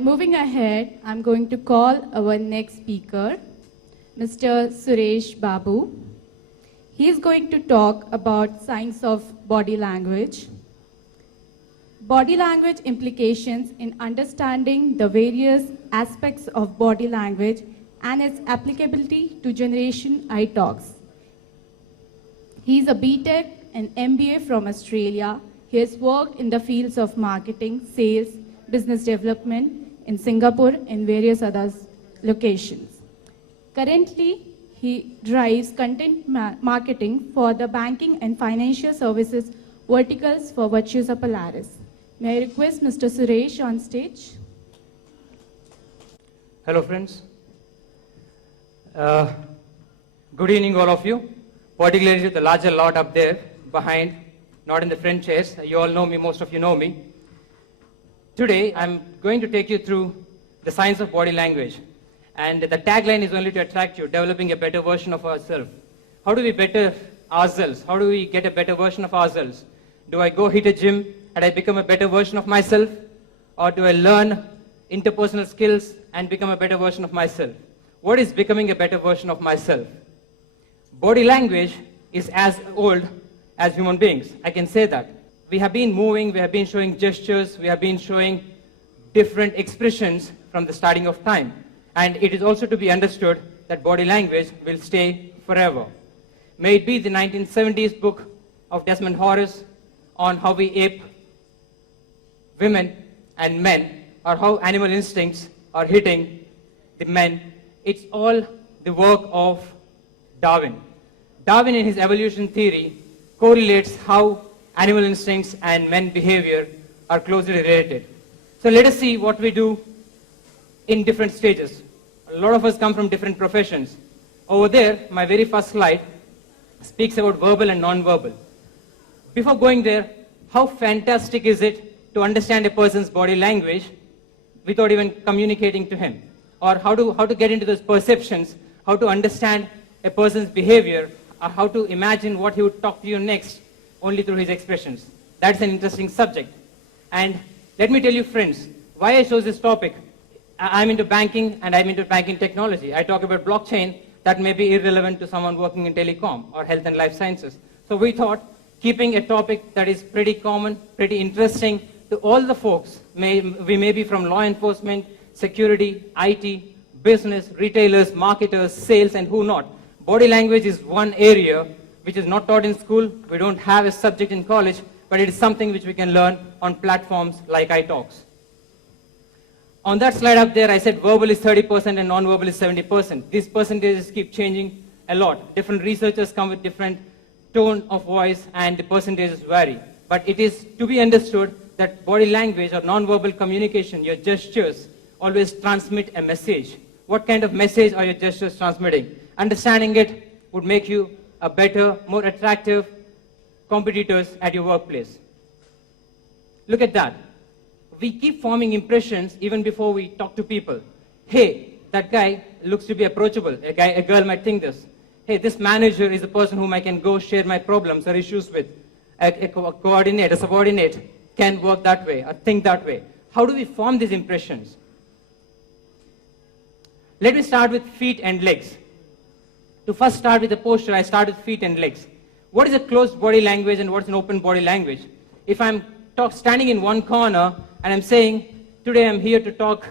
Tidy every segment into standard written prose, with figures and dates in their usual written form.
And moving ahead, I'm going to call our next speaker, Mr. Suresh Babu. He is going to talk about science of body language. Body language implications in understanding the various aspects of body language and its applicability to Generation I talks. He is a BTech and MBA from Australia. He has worked in the fields of marketing, sales, business development in Singapore and various other locations. Currently, he drives content marketing for the banking and financial services verticals for Virtusa Polaris. May I request Mr. Suresh on stage? Hello friends. Good evening all of you, particularly the larger lot up there behind, not in the front chairs. You all know me, most of you know me. Today I'm going to take you through the science of body language. And the tagline is only to attract you, developing a better version of ourselves. How do we better ourselves? How do we get a better version of ourselves? Do I go hit a gym and I become a better version of myself? Or do I learn interpersonal skills and become a better version of myself? What is becoming a better version of myself? Body language is as old as human beings. I can say that. We have been moving, we have been showing gestures, we have been showing different expressions from the starting of time. And it is also to be understood that body language will stay forever. May it be the 1970s book of Desmond Horace on how we ape women and men, or how animal instincts are hitting the men. It's all the work of Darwin. Darwin, in his evolution theory, correlates how animal instincts and men behavior are closely related. So let us see what we do in different stages. A lot of us come from different professions. Over there, my very first slide speaks about verbal and non-verbal. Before going there, how fantastic is it to understand a person's body language without even communicating to him? Or how to get into those perceptions, how to understand a person's behavior, or how to imagine what he would talk to you next only through his expressions. That's an interesting subject. And let me tell you, friends, why I chose this topic. I'm into banking and I'm into banking technology. I talk about blockchain that may be irrelevant to someone working in telecom or health and life sciences. So we thought keeping a topic that is pretty common, pretty interesting to all the folks, we may be from law enforcement, security, IT, business, retailers, marketers, sales, and who not. Body language is one area which is not taught in school. We don't have a subject in college, but it is something which we can learn on platforms like iTalks. On that slide up there, I said verbal is 30% and non-verbal is 70%. These percentages keep changing a lot. Different researchers come with different tone of voice and the percentages vary. But it is to be understood that body language or non-verbal communication, your gestures, always transmit a message. What kind of message are your gestures transmitting? Understanding it would make you a better, more attractive competitors at your workplace. Look at that. We keep forming impressions even before we talk to people. Hey, that guy looks to be approachable. A girl might think this. Hey, this manager is a person whom I can go share my problems or issues with. A coordinate, a subordinate can work that way or think that way. How do we form these impressions? Let me start with feet and legs. To first start with the posture, I start with feet and legs. What is a closed body language and what's an open body language? If I'm standing in one corner and I'm saying, today I'm here to talk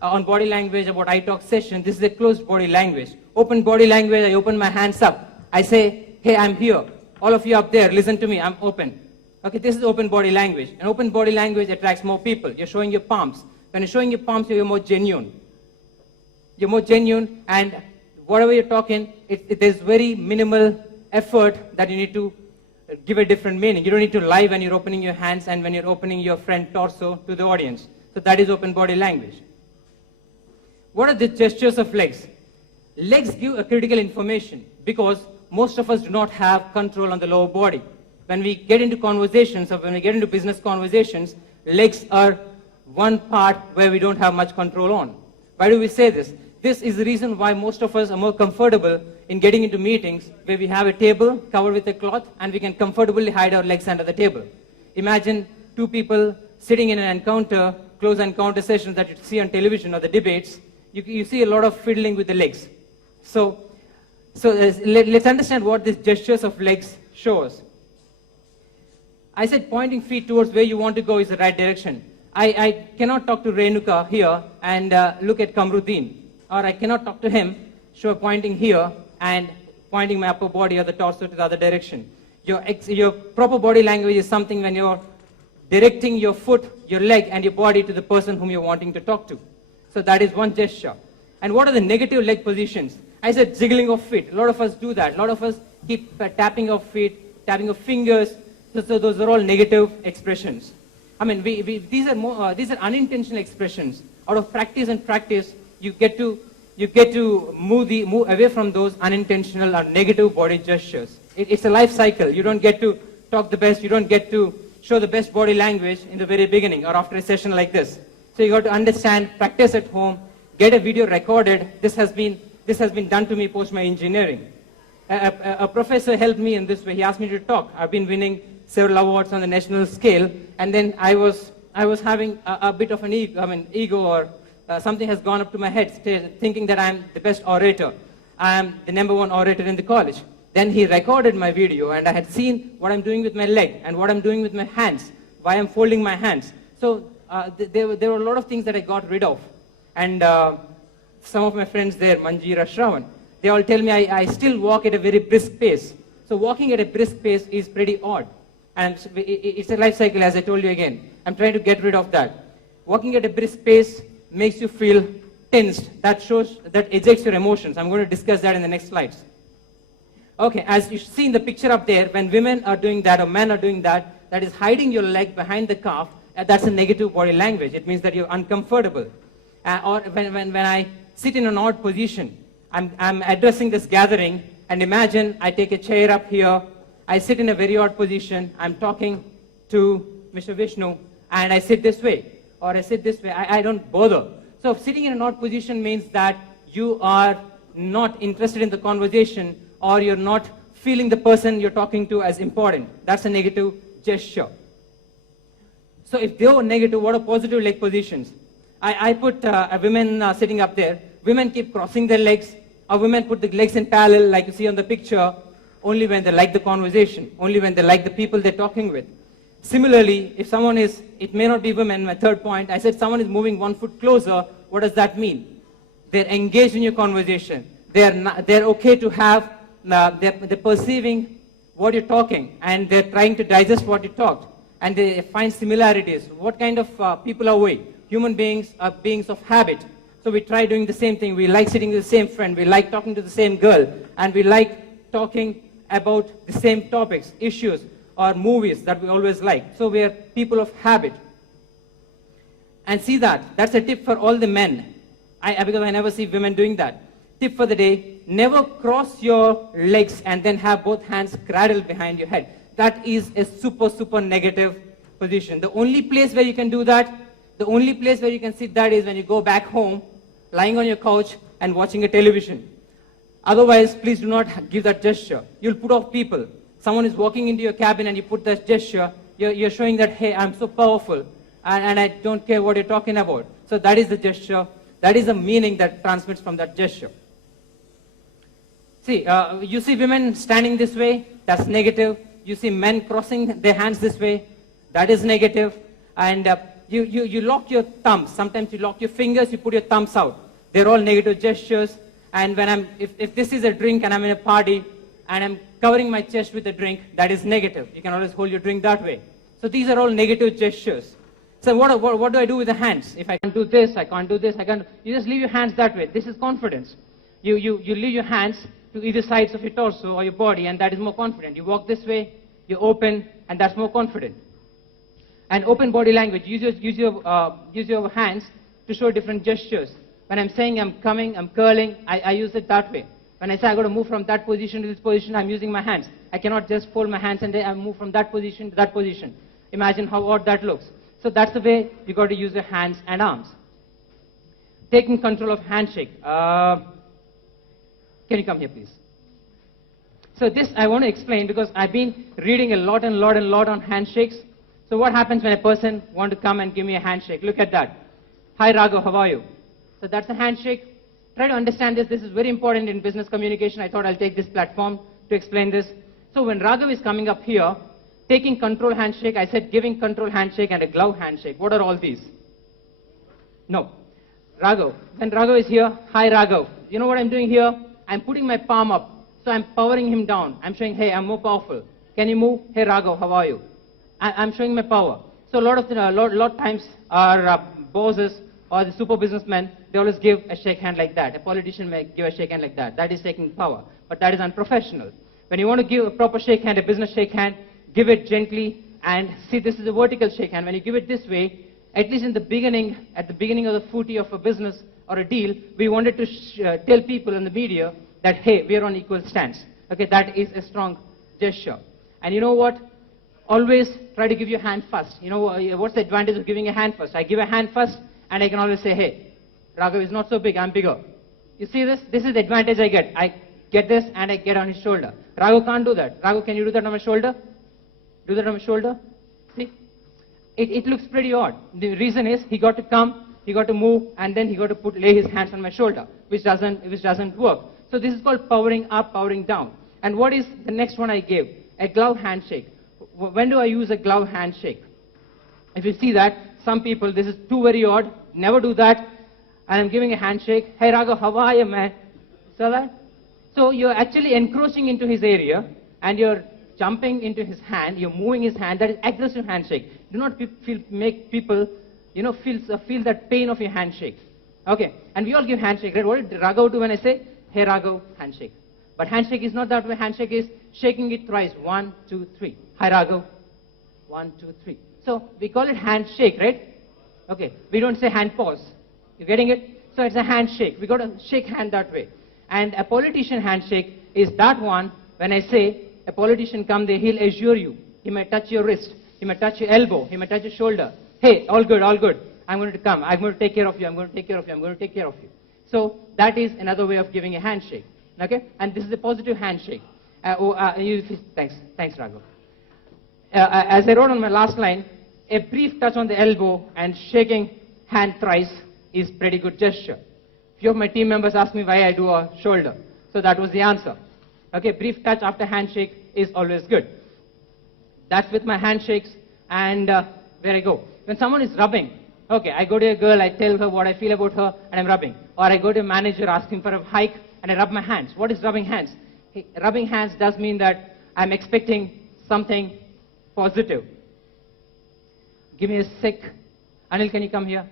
on body language about iTalk session, this is a closed body language. Open body language, I open my hands up. I say, hey, I'm here. All of you up there, listen to me, I'm open. Okay, this is open body language. And open body language attracts more people. You're showing your palms. When you're showing your palms, you're more genuine. You're more genuine, and whatever you're talking, there's very minimal effort that you need to give a different meaning. You don't need to lie when you're opening your hands and when you're opening your front torso to the audience. So that is open body language. What are the gestures of legs? Legs give a critical information because most of us do not have control on the lower body. When we get into conversations or when we get into business conversations, legs are one part where we don't have much control on. Why do we say this? This is the reason why most of us are more comfortable in getting into meetings where we have a table covered with a cloth and we can comfortably hide our legs under the table. Imagine two people sitting in an encounter, close encounter sessions that you see on television or the debates, you see a lot of fiddling with the legs. So let's understand what these gestures of legs show us. I said pointing feet towards where you want to go is the right direction. I cannot talk to Renuka here and look at Kamruddin. Or I cannot talk to him, show pointing here and pointing my upper body or the torso to the other direction. Your proper body language is something when you're directing your foot, your leg, and your body to the person whom you're wanting to talk to. So that is one gesture. And what are the negative leg positions? I said jiggling of feet. A lot of us do that. A lot of us keep tapping of feet, tapping of fingers. So those are all negative expressions. I mean, these are unintentional expressions. Out of practice and practice, you get to move away from those unintentional or negative body gestures. It's a life cycle. You don't get to talk the best. You don't get to show the best body language in the very beginning or after a session like this. So you got to understand, practice at home, get a video recorded. This has been done to me post my engineering. A professor helped me in this way. He asked me to talk. I've been winning several awards on the national scale, and then I was having a bit of an ego or something has gone up to my head, thinking that I'm the best orator. I'm the #1 orator in the college. Then he recorded my video, and I had seen what I'm doing with my leg and what I'm doing with my hands, why I'm folding my hands. So there were a lot of things that I got rid of. And some of my friends there, Manjeera, Shravan, they all tell me I still walk at a very brisk pace. So walking at a brisk pace is pretty odd. And it's a life cycle, as I told you again. I'm trying to get rid of that. Walking at a brisk pace makes you feel tensed. That ejects your emotions. I'm going to discuss that in the next slides. Okay, as you see in the picture up there, when women are doing that or men are doing that, that is hiding your leg behind the calf. That's a negative body language. It means that you're uncomfortable. Or when I sit in an odd position, I'm addressing this gathering, and imagine I take a chair up here, I sit in a very odd position, I'm talking to Mr. Vishnu, and I sit this way, or I sit this way, I don't bother. So sitting in an odd position means that you are not interested in the conversation, or you're not feeling the person you're talking to as important. That's a negative gesture. So if they were negative, what are positive leg positions? I put a women sitting up there. Women keep crossing their legs, or women put the legs in parallel, like you see on the picture, only when they like the conversation, only when they like the people they're talking with. Similarly, if someone is, it may not be women, my third point, I said someone is moving 1 foot closer, what does that mean? They're engaged in your conversation. They're okay to have, they're perceiving what you're talking, and they're trying to digest what you talked, and they find similarities. What kind of people are we? Human beings are beings of habit. So we try doing the same thing. We like sitting with the same friend. We like talking to the same girl. And we like talking about the same topics, issues, or movies that we always like. So we are people of habit. And see that. That's a tip for all the men. Because I never see women doing that. Tip for the day, never cross your legs and then have both hands cradled behind your head. That is a super, super negative position. The only place where you can do that, the only place where you can sit that is when you go back home, lying on your couch and watching a television. Otherwise, please do not give that gesture. You'll put off people. Someone is walking into your cabin and you put that gesture, you're showing that, hey, I'm so powerful and I don't care what you're talking about. So that is the gesture. That is the meaning that transmits from that gesture. See, you see women standing this way, that's negative. You see men crossing their hands this way, that is negative. And you lock your thumbs. Sometimes you lock your fingers, you put your thumbs out. They're all negative gestures. And when if this is a drink and I'm in a party and I'm covering my chest with a drink, that is negative. You can always hold your drink that way. So these are all negative gestures. So what do I do with the hands? If I can't do this, I can't do this, I can't. You just leave your hands that way. This is confidence. You leave your hands to either sides of your torso or your body, and that is more confident. You walk this way, you open, and that's more confident. And open body language, use your hands to show different gestures. When I'm saying I'm coming, I'm curling, I use it that way. When I say I got to move from that position to this position, I'm using my hands. I cannot just fold my hands and then I move from that position to that position. Imagine how odd that looks. So that's the way you got to use your hands and arms. Taking control of handshake. Can you come here, please? So this I want to explain because I've been reading a lot on handshakes. So what happens when a person wants to come and give me a handshake? Look at that. Hi Raghav, how are you? So that's a handshake. Try to understand this. This is very important in business communication. I thought I'll take this platform to explain this. So when Raghav is coming up here, taking control handshake, I said giving control handshake and a glove handshake. What are all these? No. Raghav. When Raghav is here, hi Raghav. You know what I'm doing here? I'm putting my palm up. So I'm powering him down. I'm showing, hey, I'm more powerful. Can you move? Hey Raghav, how are you? I'm showing my power. So a lot of times our bosses or the super businessmen, they always give a shake hand like that. A politician may give a shake hand like that. That is taking power. But that is unprofessional. When you want to give a proper shake hand, a business shake hand, give it gently and see this is a vertical shake hand. When you give it this way, at least in the beginning, at the beginning of the footy of a business or a deal, we wanted to tell people in the media that, hey, we are on equal stance. Okay, that is a strong gesture. And you know what? Always try to give your hand first. You know, what's the advantage of giving a hand first? I give a hand first, and I can always say, hey, Raghav is not so big, I'm bigger. You see this? This is the advantage I get. I get this, and I get on his shoulder. Raghav can't do that. Raghav, can you do that on my shoulder? Do that on my shoulder? See? It looks pretty odd. The reason is he got to come, he got to move, and then he got to lay his hands on my shoulder, which doesn't work. So this is called powering up, powering down. And what is the next one I gave? A glove handshake. When do I use a glove handshake? If you see that, some people, this is too very odd, never do that. And I'm giving a handshake. Hey Raghav, how are you, man? Saw that? So you're actually encroaching into his area, and you're jumping into his hand, you're moving his hand. That is aggressive handshake. Do not make people, feel that pain of your handshake. Okay, and we all give handshake, right? What did Raghav do when I say, hey Raghav, handshake? But handshake is not that way. Handshake is shaking it thrice. 1, 2, 3. Hi Raghav. 1, 2, 3. So we call it handshake, right? Okay, we don't say hand pause. You getting it? So it's a handshake. We got to shake hand that way. And a politician handshake is that one when I say a politician come there, he'll assure you. He might touch your wrist. He might touch your elbow. He might touch your shoulder. Hey, all good, all good. I'm going to come. I'm going to take care of you. I'm going to take care of you. I'm going to take care of you. So that is another way of giving a handshake. Okay? And this is a positive handshake. Thanks, Raghav. As I wrote on my last line, a brief touch on the elbow and shaking hand thrice is pretty good gesture. Few of my team members ask me why I do a shoulder. So that was the answer. Okay, brief touch after handshake is always good. That's with my handshakes. And where I go. When someone is rubbing, okay, I go to a girl, I tell her what I feel about her, and I'm rubbing. Or I go to a manager, ask him for a hike, and I rub my hands. What is rubbing hands? Hey, rubbing hands does mean that I'm expecting something positive. Give me a sec. Anil, can you come here?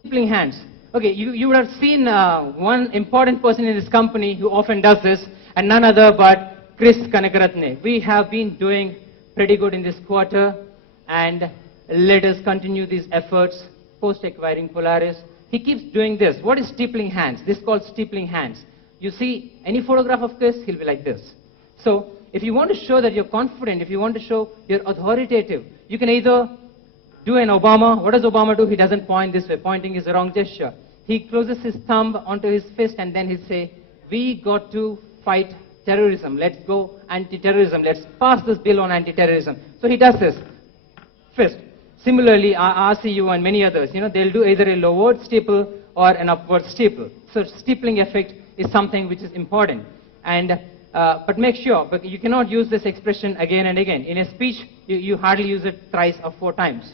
Stippling hands. Okay, you would have seen one important person in this company who often does this, and none other but Chris Kanakaratne. We have been doing pretty good in this quarter, and let us continue these efforts post-acquiring Polaris. He keeps doing this. What is stippling hands? This is called stippling hands. You see any photograph of Chris, he'll be like this. So if you want to show that you're confident, if you want to show you're authoritative, you can either do an Obama. What does Obama do? He doesn't point this way. Pointing is the wrong gesture. He closes his thumb onto his fist, and then he'll say, we got to fight terrorism. Let's go anti-terrorism. Let's pass this bill on anti-terrorism. So he does this. Fist. Similarly, RCU and many others, they'll do either a lowered staple or an upward staple. So stippling effect is something which is important. And but make sure, but you cannot use this expression again and again. In a speech, you hardly use it thrice or 4 times.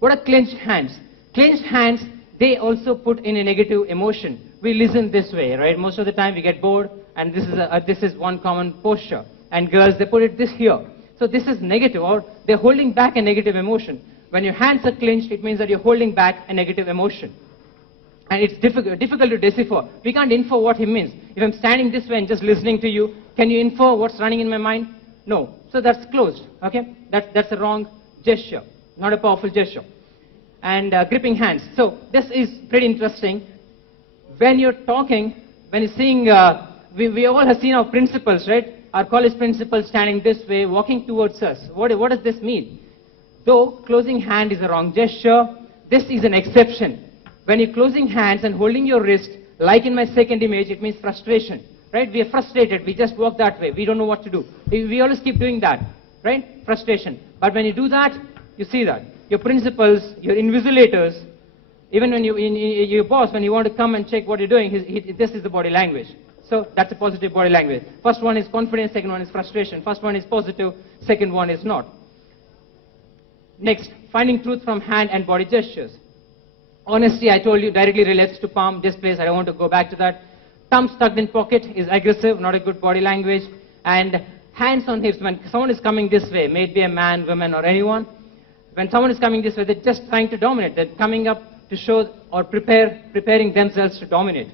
What are clenched hands? Clenched hands, they also put in a negative emotion. We listen this way, right? Most of the time we get bored, and this is one common posture. And girls, they put it this here. So this is negative, or they're holding back a negative emotion. When your hands are clenched, it means that you're holding back a negative emotion. And it's difficult to decipher. We can't infer what he means. If I'm standing this way and just listening to you, can you infer what's running in my mind? No. So that's closed, okay? That's a wrong gesture, not a powerful gesture. And gripping hands. So this is pretty interesting. When you're talking, when you're seeing, we all have seen our principals, right? Our college principal standing this way, walking towards us. What does this mean? Though closing hand is a wrong gesture, this is an exception. When you're closing hands and holding your wrist, like in my second image, it means frustration. right? We are frustrated. We just walk that way. We don't know what to do. We always keep doing that, right? Frustration. But when you do that, you see that. Your principals, your invigilators, even when your boss, when you want to come and check what you're doing, this is the body language. So that's a positive body language. First one is confidence, second one is frustration. First one is positive, second one is not. Next, finding truth from hand and body gestures. Honesty, I told you, directly relates to palm displays. I don't want to go back to that. Thumb stuck in pocket is aggressive, not a good body language. And hands on hips, when someone is coming this way, may it be a man, woman, or anyone, when someone is coming this way, they're just trying to dominate. They're coming up to show or preparing themselves to dominate.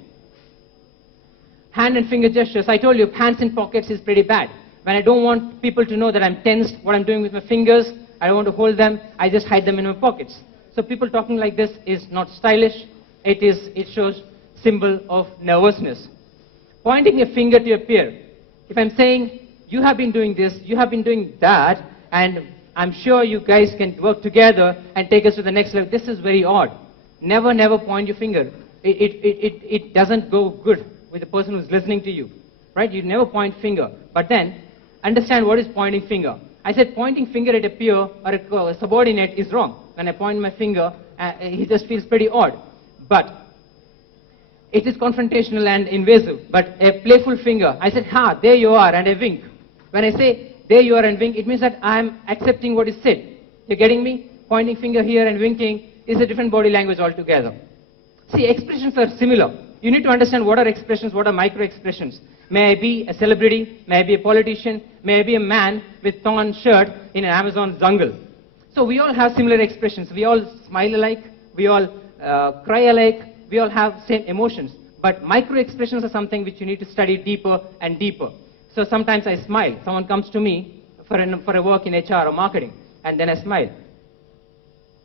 Hand and finger gestures, I told you, hands in pockets is pretty bad. When I don't want people to know that I'm tensed, what I'm doing with my fingers, I don't want to hold them, I just hide them in my pockets. So people talking like this is not stylish. It shows symbol of nervousness. Pointing a finger to your peer. If I'm saying, you have been doing this, you have been doing that, and I'm sure you guys can work together and take us to the next level, this is very odd. Never point your finger. It doesn't go good with the person who's listening to you, right? You never point finger. But then, understand what is pointing finger. I said pointing finger at a peer or a subordinate is wrong. When I point my finger, he just feels pretty odd. But it is confrontational and invasive. But a playful finger, I said, ha, there you are, and I wink. When I say, there you are and wink, it means that I'm accepting what is said. You're getting me? Pointing finger here and winking is a different body language altogether. See, expressions are similar. You need to understand what are expressions, what are micro-expressions. May I be a celebrity, may I be a politician, may I be a man with torn shirt in an Amazon jungle. So we all have similar expressions. We all smile alike, we all cry alike, we all have same emotions. But micro-expressions are something which you need to study deeper and deeper. So sometimes I smile. Someone comes to me for a work in HR or marketing, and then I smile.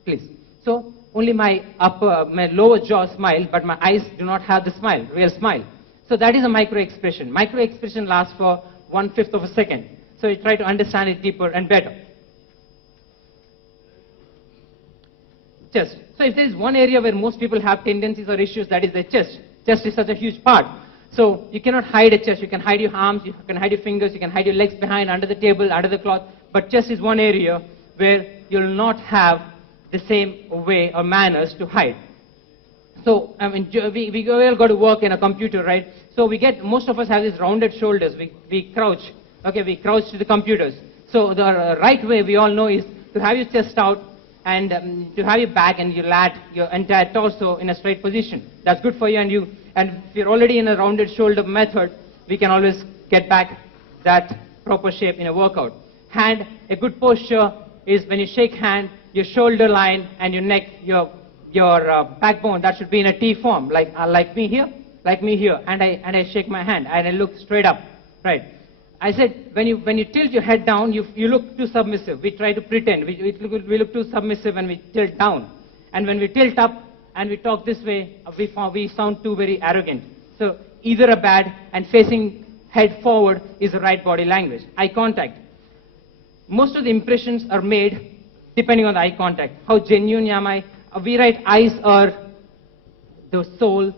Please. So only my lower jaw smile, but my eyes do not have the smile, real smile. So that is a micro-expression. Micro-expression lasts for 1/5 of a second. So you try to understand it deeper and better. Chest. So if there is one area where most people have tendencies or issues, that is the chest. Chest is such a huge part. So you cannot hide a chest. You can hide your arms, you can hide your fingers, you can hide your legs behind, under the table, under the cloth. But chest is one area where you'll not have the same way or manners to hide. So, I mean, we all got to work in a computer, right? So most of us have these rounded shoulders. We crouch. Okay, we crouch to the computers. So the right way we all know is to have your chest out and to have your back and your lat, your entire torso in a straight position. That's good for you. And if you're already in a rounded shoulder method, we can always get back that proper shape in a workout. Hand, a good posture is when you shake hand, your shoulder line and your neck, your backbone, that should be in a T form, like me here, and I shake my hand and I look straight up, right? I said when you tilt your head down, you look too submissive. We try to pretend we look too submissive when we tilt down, and when we tilt up and we talk this way, we sound too very arrogant. So either a bad and facing head forward is the right body language. Eye contact. Most of the impressions are made depending on the eye contact. How genuine am I? We write eyes are the soul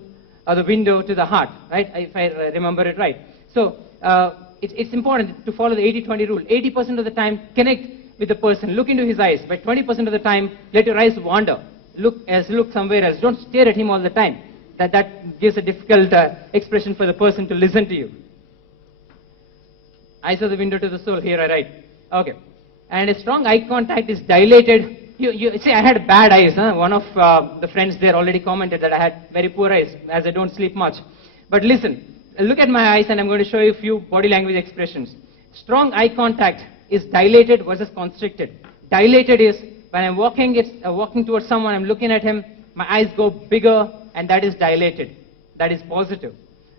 or the window to the heart, right? If I remember it right. So it's important to follow the 80-20 rule. 80% of the time, connect with the person, look into his eyes. But 20% of the time, let your eyes wander. Look somewhere else. Don't stare at him all the time. That gives a difficult expression for the person to listen to you. Eyes are the window to the soul. Here I write. Okay. And a strong eye contact is dilated. You see, I had bad eyes. Huh? One of the friends there already commented that I had very poor eyes, as I don't sleep much. But listen, look at my eyes, and I'm going to show you a few body language expressions. Strong eye contact is dilated versus constricted. Dilated is when I'm walking towards someone, I'm looking at him, my eyes go bigger, and that is dilated. That is positive.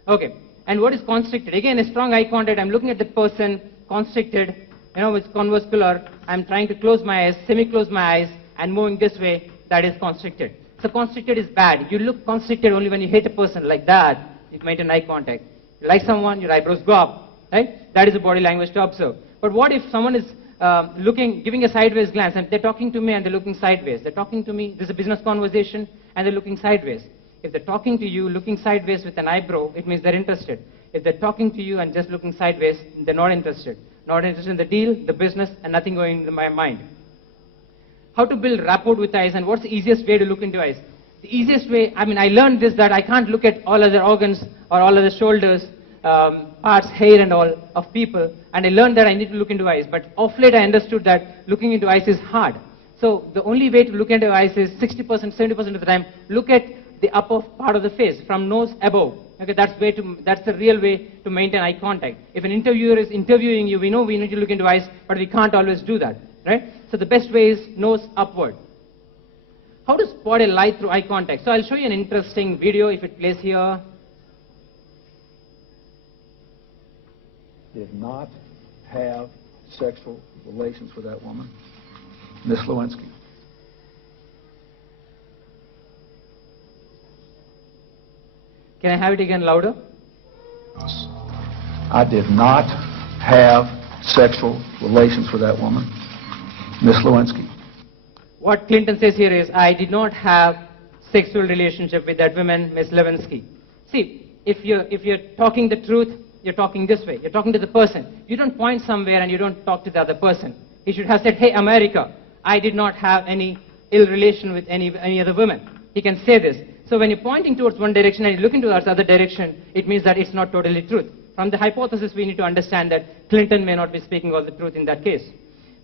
Okay. And what is constricted? Again, a strong eye contact. I'm looking at the person, constricted. With convascular, I'm trying to close my eyes, semi-close my eyes, and moving this way, that is constricted. So constricted is bad. You look constricted only when you hit a person like that. You maintain eye contact. You like someone, your eyebrows go up, right? That is a body language to observe. But what if someone is giving a sideways glance, and they're talking to me and they're looking sideways? They're talking to me, there's a business conversation, and they're looking sideways. If they're talking to you, looking sideways with an eyebrow, it means they're interested. If they're talking to you and just looking sideways, they're not interested. Not interested in the deal, the business, and nothing going into my mind. How to build rapport with eyes, and what's the easiest way to look into eyes? The easiest way, I learned this, that I can't look at all other organs or all other shoulders, parts, hair and all of people, and I learned that I need to look into eyes. But of late I understood that looking into eyes is hard. So the only way to look into eyes is 60%, 70% of the time, look at the upper part of the face, from nose above. Okay, that's the real way to maintain eye contact. If an interviewer is interviewing you, we know we need to look into eyes, but we can't always do that, right? So the best way is nose upward. How to spot a lie through eye contact? So I'll show you an interesting video if it plays here. Did not have sexual relations with that woman, Miss Lewinsky. Can I have it again louder? I did not have sexual relations with that woman, Miss Lewinsky. What Clinton says here is, I did not have sexual relationship with that woman, Miss Lewinsky. See, if you're talking the truth, you're talking this way. You're talking to the person. You don't point somewhere and you don't talk to the other person. He should have said, hey, America, I did not have any ill relation with any other woman. He can say this. So when you're pointing towards one direction and you're looking towards the other direction, it means that it's not totally truth. From the hypothesis, we need to understand that Clinton may not be speaking all the truth in that case.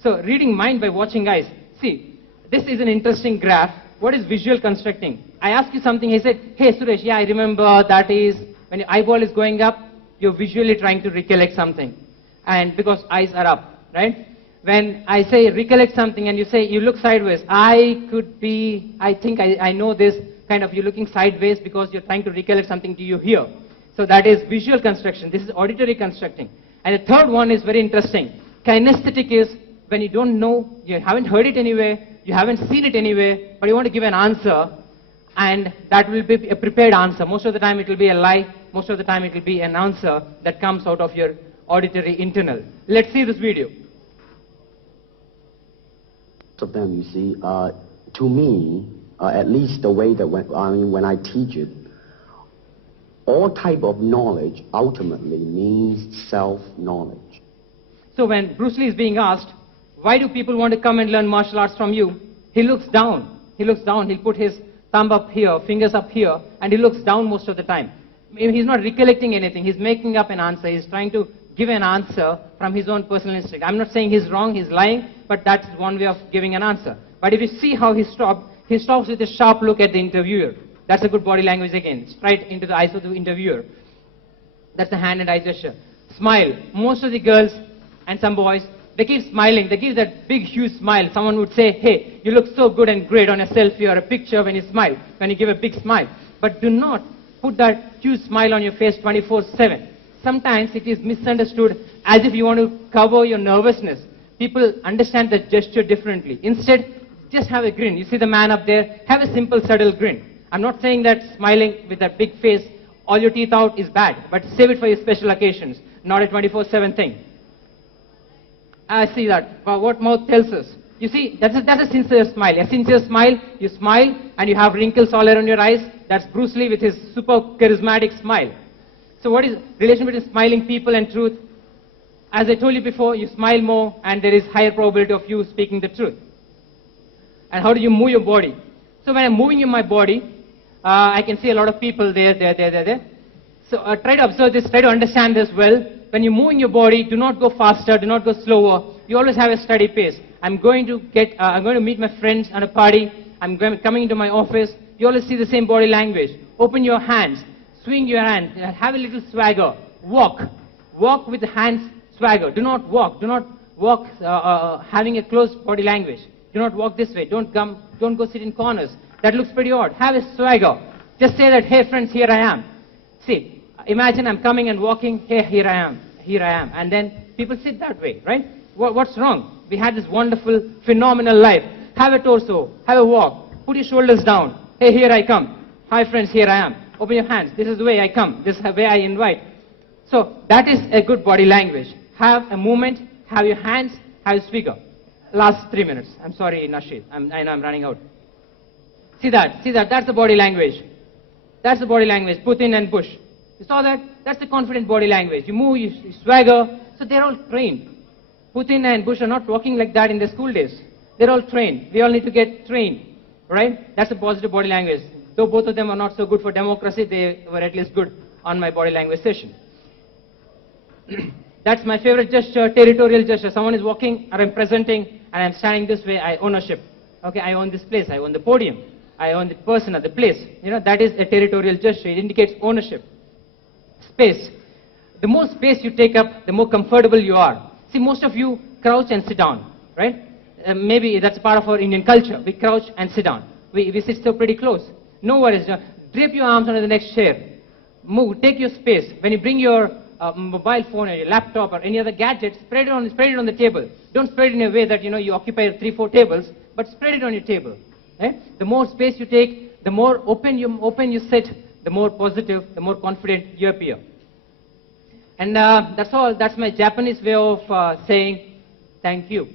So reading mind by watching eyes. See, this is an interesting graph. What is visual constructing? I asked you something, he said, hey Suresh, yeah, I remember that is, when your eyeball is going up, you're visually trying to recollect something. And because eyes are up, right? When I say recollect something and you say, you look sideways, I think I know this, kind of you're looking sideways because you're trying to recollect something to you here. So that is visual construction. This is auditory constructing. And the third one is very interesting. Kinesthetic is when you don't know, you haven't heard it anywhere, you haven't seen it anywhere, but you want to give an answer, and that will be a prepared answer. Most of the time it will be a lie, most of the time it will be an answer that comes out of your auditory internal. Let's see this video. Of them, you see, to me, at least the way that when I teach it, all type of knowledge ultimately means self-knowledge. So when Bruce Lee is being asked, why do people want to come and learn martial arts from you? He looks down. He looks down. He'll put his thumb up here, fingers up here, and he looks down most of the time. He's not recollecting anything. He's making up an answer. He's trying to give an answer from his own personal instinct. I'm not saying he's wrong, he's lying, but that's one way of giving an answer. But if you see how he stops with a sharp look at the interviewer. That's a good body language again. Straight into the eyes of the interviewer. That's the hand and eye gesture. Smile. Most of the girls and some boys, they keep smiling. They give that big, huge smile. Someone would say, hey, you look so good and great on a selfie or a picture when you smile, when you give a big smile. But do not put that huge smile on your face 24/7. Sometimes it is misunderstood as if you want to cover your nervousness. People understand the gesture differently. Instead, just have a grin. You see the man up there? Have a simple, subtle grin. I'm not saying that smiling with that big face, all your teeth out is bad, but save it for your special occasions, not a 24/7 thing. I see that. But what mouth tells us? You see, that's a sincere smile. A sincere smile, you smile and you have wrinkles all around your eyes. That's Bruce Lee with his super charismatic smile. So what is relation between smiling people and truth? As I told you before, you smile more and there is higher probability of you speaking the truth. And how do you move your body? So when I'm moving in my body, I can see a lot of people there. So try to observe this, try to understand this well. When you're moving your body, do not go faster, do not go slower. You always have a steady pace. I'm going to meet my friends at a party. Coming into my office. You always see the same body language. Open your hands, swing your hands, have a little swagger. Walk with the hands swagger. Do not walk having a closed body language. Do not walk this way. Don't go sit in corners. That looks pretty odd. Have a swagger. Just say that, hey friends, here I am. See, imagine I'm coming and walking, hey, here I am. And then people sit that way, right? What's wrong? We had this wonderful, phenomenal life. Have a torso, have a walk, put your shoulders down. Hey, here I come. Hi friends, here I am. Open your hands. This is the way I come. This is the way I invite. So that is a good body language. Have a movement, have your hands, have a speaker. Last 3 minutes. I'm sorry, Nasheed. I know I'm running out. See that, that's the body language. That's the body language. Putin and Bush. You saw that? That's the confident body language. You move, you swagger. So they're all trained. Putin and Bush are not walking like that in their school days. They're all trained. We all need to get trained, right? That's a positive body language. Though both of them are not so good for democracy, they were at least good on my body language session. That's my favorite gesture, territorial gesture. Someone is walking, or I'm presenting, and I'm standing this way, I ownership. Okay, I own this place, I own the podium, I own the person or the place. That is a territorial gesture. It indicates ownership. Space. The more space you take up, the more comfortable you are. See, most of you crouch and sit down, right? Maybe that's part of our Indian culture. We crouch and sit down. We sit so pretty close. No worries. Drape your arms under the next chair. Move. Take your space. When you bring your mobile phone or your laptop or any other gadget, spread it on the table. Don't spread it in a way that you occupy 3-4 tables, but spread it on your table. Right? The more space you take, the more open you sit, the more positive, the more confident you appear. And that's all. That's my Japanese way of saying thank you.